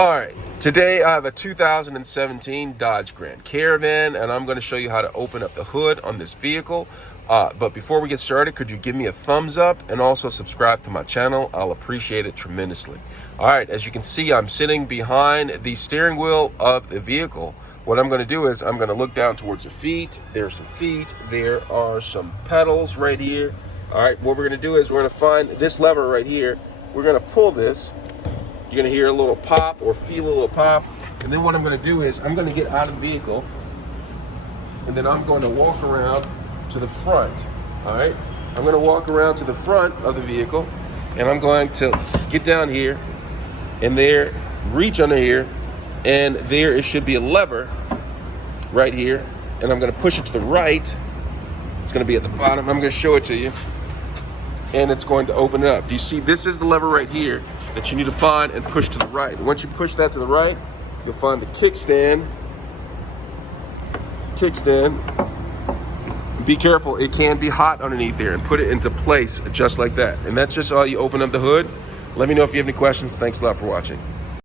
All right, today I have a 2017 Dodge Grand Caravan, and I'm going to show you how to open up the hood on this vehicle. But before we get started, could you give me a thumbs up and also subscribe to my channel? I'll appreciate it tremendously. All right, as you can see, I'm sitting behind the steering wheel of the vehicle. What I'm going to do is I'm going to look down towards the feet. There's some feet. There are some pedals right here. All right, what we're going to do is we're going to find this lever right here. We're going to pull this. You're gonna hear a little pop or feel a little pop. And then what I'm gonna do is I'm gonna get out of the vehicle and then I'm going to walk around to the front, all right? I'm gonna walk around to the front of the vehicle and I'm going to get down here and there, reach under here, and there it should be a lever right here. And I'm gonna push it to the right. It's gonna be at the bottom. I'm gonna show it to you. And it's going to open it up. Do you see, this is the lever right here that you need to find and push to the right. Once you push that to the right, you'll find the kickstand. Be careful, it can be hot underneath there, and put it into place just like that. And that's just how you open up the hood. Let me know if you have any questions. Thanks a lot for watching.